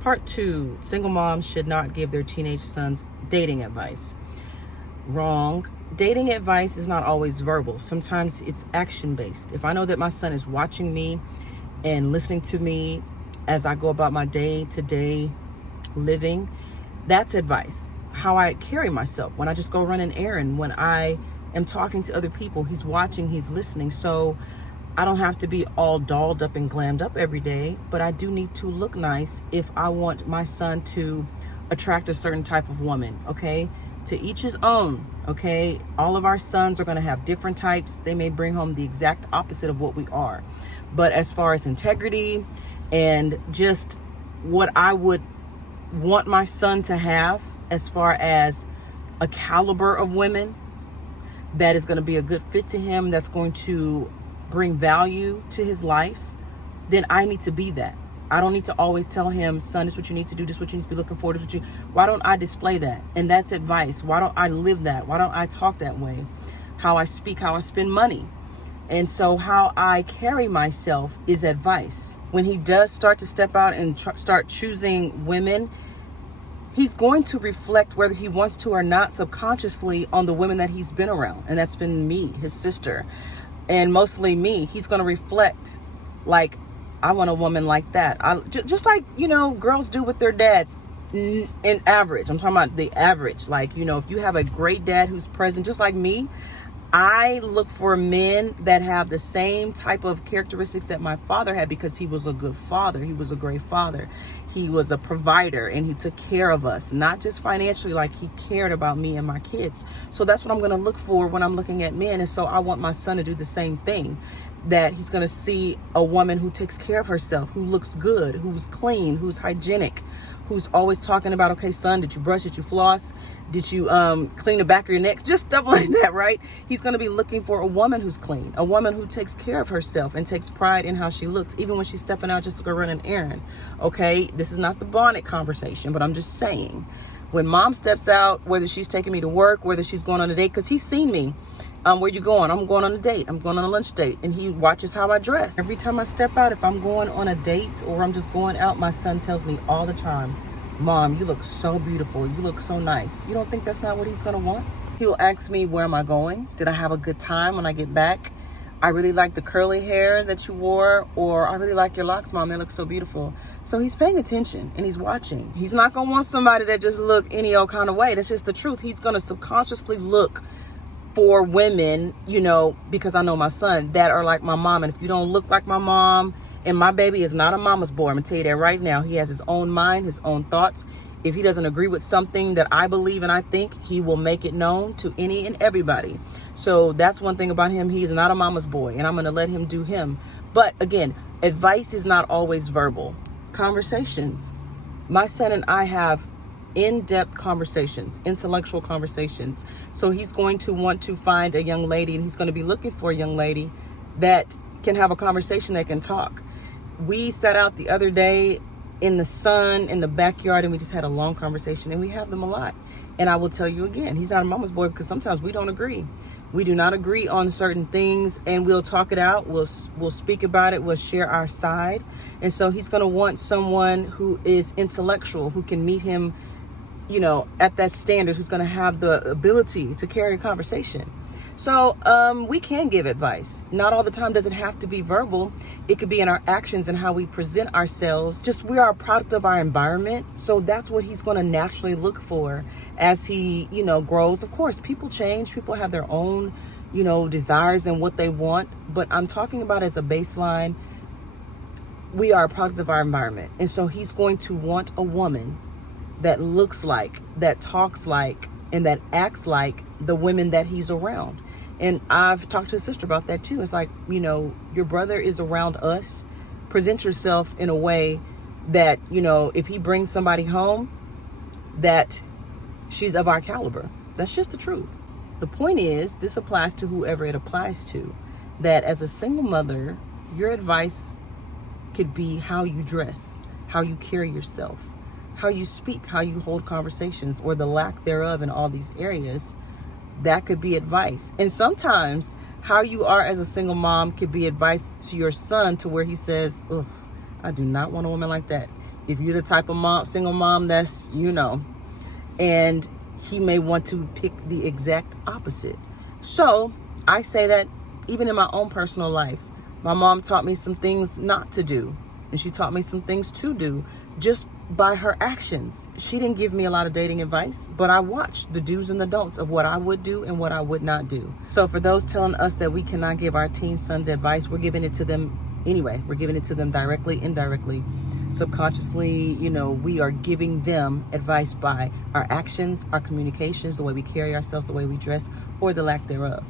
Part 2, single moms should not give their teenage sons dating advice. Wrong. Dating advice is not always verbal. Sometimes it's action-based. If I know that my son is watching me and listening to me as I go about my day-to-day living, that's advice. How I carry myself, when I just go run an errand, when I am talking to other people, he's watching, he's listening. So I don't have to be all dolled up and glammed up every day, but I do need to look nice if I want my son to attract a certain type of woman, okay? To each his own, okay? All of our sons are gonna have different types. They may bring home the exact opposite of what we are. But as far as integrity and just what I would want my son to have as far as a caliber of women that is gonna be a good fit to him, that's going to bring value to his life, then I need to be that. I don't need to always tell him, son, this is what you need to do, this is what you need to be looking for, this is what you, why don't I display that? And that's advice. Why don't I live that? Why don't I talk that way? How I speak, how I spend money. And so how I carry myself is advice. When he does start to step out and start choosing women, he's going to reflect, whether he wants to or not, subconsciously on the women that he's been around. And that's been me, his sister, and mostly me. He's going to reflect like, I want a woman like that. Just like, you know, girls do with their dads in average. I'm talking about the average. Like, you know, if you have a great dad who's present, just like me, I look for men that have the same type of characteristics that my father had, because he was a good father. He was a great father. He was a provider, and he took care of us, not just financially, like he cared about me and my kids. So that's what I'm going to look for when I'm looking at men. And so I want my son to do the same thing, that he's going to see a woman who takes care of herself, who looks good, who's clean, who's hygienic, who's always talking about, okay, son, did you brush, did you floss, did you clean the back of your neck, just stuff like that, right? He's going to be looking for a woman who's clean, a woman who takes care of herself and takes pride in how she looks, even when she's stepping out just to go run an errand, okay? This is not the bonnet conversation, but I'm just saying, when mom steps out, whether she's taking me to work, whether she's going on a date, because he's seen me. Where you going? I'm going on a date. I'm going on a lunch date. And he watches how I dress. Every time I step out, if I'm going on a date or I'm just going out, my son tells me all the time, Mom, you look so beautiful. You look so nice. You don't think that's not what he's going to want? He'll ask me, where am I going? Did I have a good time when I get back? I really like the curly hair that you wore, or I really like your locks, Mom. They look so beautiful. So he's paying attention and he's watching. He's not going to want somebody that just look any old kind of way. That's just the truth. He's going to subconsciously look for women, you know, because I know my son, that are like my mom. And if you don't look like my mom, and my baby is not a mama's boy, I'm gonna tell you that right now. He has his own mind, his own thoughts. If he doesn't agree with something that I believe and I think, he will make it known to any and everybody. So that's one thing about him. He's not a mama's boy, and I'm gonna let him do him. But again, advice is not always verbal. Conversations. My son and I have in-depth conversations, intellectual conversations. So he's going to want to find a young lady, and he's going to be looking for a young lady that can have a conversation, that can talk. We sat out the other day in the sun in the backyard, and we just had a long conversation, and we have them a lot. And I will tell you again, he's not a mama's boy, because sometimes we don't agree. We do not agree on certain things, and we'll talk it out. We'll speak about it. We'll share our side. And so he's going to want someone who is intellectual, who can meet him, you know, at that standard, who's going to have the ability to carry a conversation. So we can give advice. Not all the time does it have to be verbal. It could be in our actions and how we present ourselves. Just, we are a product of our environment. So that's what he's going to naturally look for as he, you know, grows. Of course, people change. People have their own, you know, desires and what they want. But I'm talking about as a baseline, we are a product of our environment. And so he's going to want a woman that looks like, that talks like, and that acts like the women that he's around. And I've talked to his sister about that too. It's like, you know, your brother is around us. Present yourself in a way that, you know, if he brings somebody home, that she's of our caliber. That's just the truth. The point is, this applies to whoever it applies to, that as a single mother, your advice could be how you dress, how you carry yourself, how you speak, how you hold conversations, or the lack thereof in all these areas. That could be advice. And sometimes how you are as a single mom could be advice to your son, to where he says, ugh, I do not want a woman like that. If you're the type of mom, single mom, that's, you know, and he may want to pick the exact opposite. So I say that even in my own personal life, my mom taught me some things not to do, and she taught me some things to do just by her actions. She didn't give me a lot of dating advice, but I watched the do's and the don'ts of what I would do and what I would not do. So for those telling us that we cannot give our teen sons advice, we're giving it to them anyway. We're giving it to them directly, indirectly, subconsciously. You know, we are giving them advice by our actions, our communications, the way we carry ourselves, the way we dress, or the lack thereof.